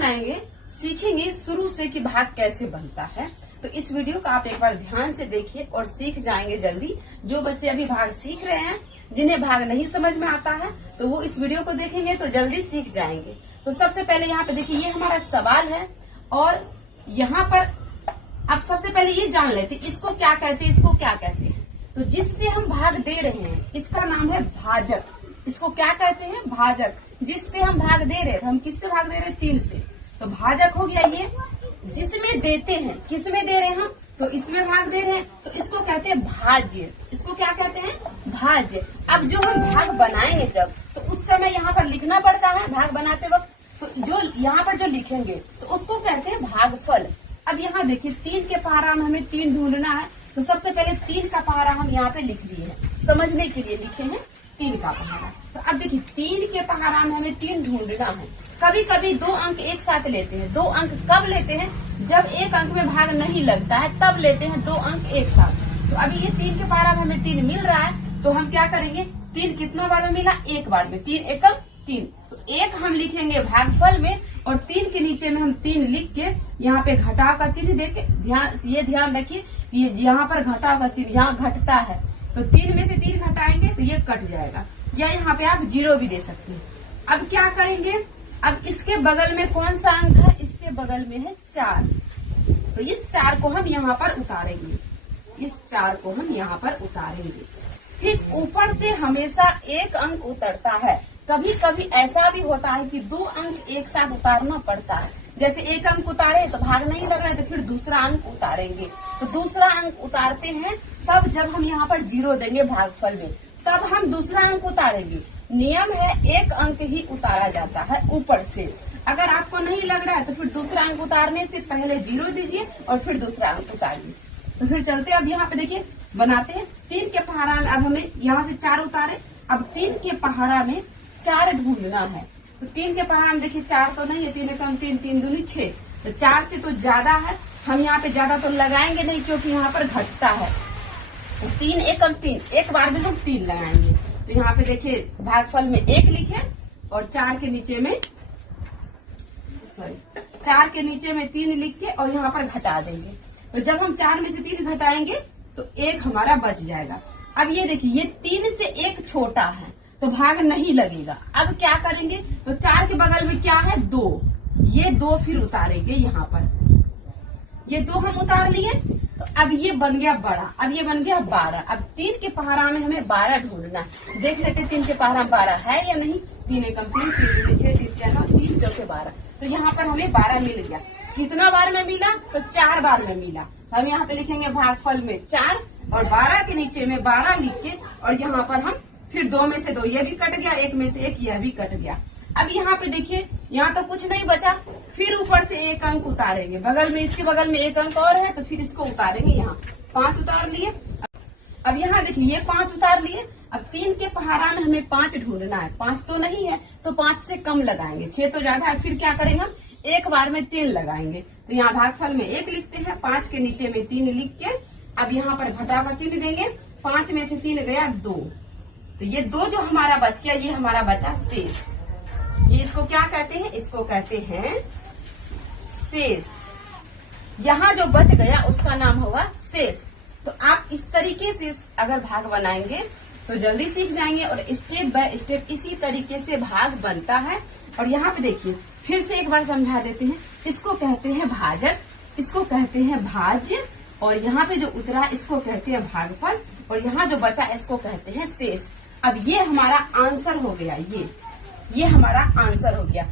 बनाएंगे, सीखेंगे शुरू से कि भाग कैसे बनता है। तो इस वीडियो का आप एक बार ध्यान से देखिए और सीख जाएंगे जल्दी। जो बच्चे अभी भाग सीख रहे हैं, जिन्हें भाग नहीं समझ में आता है, तो वो इस वीडियो को देखेंगे तो जल्दी सीख जाएंगे। तो सबसे पहले यहाँ पे देखिए, ये हमारा सवाल है और यहाँ पर आप सबसे पहले ये जान लेते हैं इसको क्या कहते हैं, इसको क्या कहते हैं। तो जिससे हम भाग दे रहे हैं इसका नाम है भाजक। इसको क्या कहते हैं? भाजक। जिससे हम भाग दे रहे हैं, हम किससे भाग दे रहे हैं? 3 से। तो भाजक हो गया ये। जिसमें देते हैं, किसमें दे रहे हैं हम? तो इसमें भाग दे रहे हैं, तो इसको कहते हैं भाज्य। इसको क्या कहते हैं? भाज्य। अब जो हम भाग बनाएंगे जब, तो उस समय यहाँ पर लिखना पड़ता है भाग बनाते वक्त। तो जो यहाँ पर जो लिखेंगे तो उसको कहते हैं भागफल। अब यहाँ देखिए 3 के पहाड़ा में हमें 3 ढूंढना है। तो सबसे पहले 3 का पहाड़ा हम यहाँ पे लिख लिए हैं, समझने के लिए लिखे हैं 3 का पहाड़ा। तो अब देखिए 3 के पहाड़ा में हमें 3 ढूंढना है। कभी कभी 2 अंक एक साथ लेते हैं। 2 अंक कब लेते हैं? जब एक अंक में भाग नहीं लगता है तब लेते हैं 2 अंक एक साथ। तो अभी ये 3 के पहाड़ा में हमें 3 मिल रहा है, तो हम क्या करेंगे? 3 कितना बार में मिला? एक बार में। 3 एकम 3। तो 1 हम लिखेंगे भागफल में और 3 के नीचे में हम 3 लिख के यहाँ पे घटाव का चिन्ह देके, ध्यान रखिए, ये यहाँ पर घटाव का चिन्ह यहाँ घटता है, तो 3 में से 3 घटाएंगे तो ये कट जाएगा। या यहाँ पे आप 0 भी दे सकते हैं। अब क्या करेंगे? अब इसके बगल में कौन सा अंक है? इसके बगल में है 4। तो इस 4 को हम यहाँ पर उतारेंगे। इस 4 को हम यहाँ पर उतारेंगे। ठीक ऊपर से हमेशा एक अंक उतरता है। कभी कभी ऐसा भी होता है कि 2 अंक एक साथ उतारना पड़ता है। जैसे एक अंक उतारे तो भाग नहीं लग रहा है, तो फिर दूसरा अंक उतारेंगे। तो दूसरा अंक उतारते हैं तब जब हम यहाँ पर 0 देंगे भागफल में, तब हम दूसरा अंक उतारेंगे। नियम है 1 अंक ही उतारा जाता है ऊपर से। अगर आपको नहीं लग रहा है तो फिर दूसरा अंक उतारने से पहले 0 दीजिए और फिर दूसरा अंक उतारिए। तो फिर चलते अब यहाँ पे देखिए बनाते हैं। 3 के पहाड़ा में अब हमें यहाँ से 4 उतारे। अब 3 के पहाड़ा में 4 ढूंढना है। तो 3 के पहाड़ा में देखिए 4 तो नहीं है, 3 एकम 3, 3 दूनी 6। तो 4 से तो ज्यादा है, हम यहाँ पे ज्यादा तो लगाएंगे नहीं क्योंकि यहाँ पर घटता है। तो 3 एकम 3, एक बार में हम 3 लगाएंगे। तो यहाँ पे देखिए भागफल में 1 लिखे और 4 के नीचे में 3 लिख के और यहाँ पर घटा देंगे। तो जब हम 4 में से 3 घटाएंगे तो 1 हमारा बच जाएगा। अब ये देखिए ये 3 से 1 छोटा है तो भाग नहीं लगेगा। अब क्या करेंगे? तो 4 के बगल में क्या है? 2। ये 2 फिर उतारेंगे यहाँ पर। ये 2 हम उतार लिए। तो अब ये बन गया बड़ा, अब ये बन गया 12। अब 3 के पहाड़ा में हमें 12 ढूंढना। देख लेते 3 के पहाड़ा में 12 है या नहीं। 3 एकम 3, 3 दूनी 6, 3 क्या 9, 3 चौके 12। तो यहाँ पर हमें 12 मिल गया। कितना बार में मिला? तो 4 बार में मिला। हम यहाँ पे लिखेंगे भागफल में 4 और 12 के नीचे में 12 लिख के और यहाँ पर हम फिर 2 में से 2 ये भी कट गया, 1 में से 1 यह भी कट गया। अब यहाँ पे देखिए यहाँ तो कुछ नहीं बचा, फिर ऊपर से 1 अंक उतारेंगे। बगल में, इसके बगल में 1 अंक और है तो फिर इसको उतारेंगे। यहाँ 5 उतार लिए। अब यहाँ देखिए ये 5 उतार लिए। अब 3 के पहाड़ा में हमें 5 ढूंढना है। 5 तो नहीं है तो 5 से कम लगाएंगे। 6 तो ज्यादा है, फिर क्या करेंगे? एक बार में 3 लगाएंगे। तो यहाँ भागफल में 1 लिखते हैं, 5 के नीचे में 3 लिख के अब यहाँ पर घटाव का चिन्ह देंगे। 5 में से 3 गया 2। तो ये 2 जो हमारा बच गया, ये हमारा बचा शेष। ये इसको क्या कहते हैं? इसको कहते हैं शेष। यहाँ जो बच गया उसका नाम होगा शेष। तो आप इस तरीके से अगर भाग बनाएंगे तो जल्दी सीख जाएंगे और स्टेप बाय स्टेप इसी तरीके से भाग बनता है। और यहाँ पे देखिए फिर से एक बार समझा देते हैं। इसको कहते हैं भाजक, इसको कहते हैं भाज्य, और यहाँ पे जो उतरा इसको कहते हैं भागफल, और यहाँ जो बचा इसको कहते हैं शेष। अब ये हमारा आंसर हो गया। ये हमारा आंसर हो गया।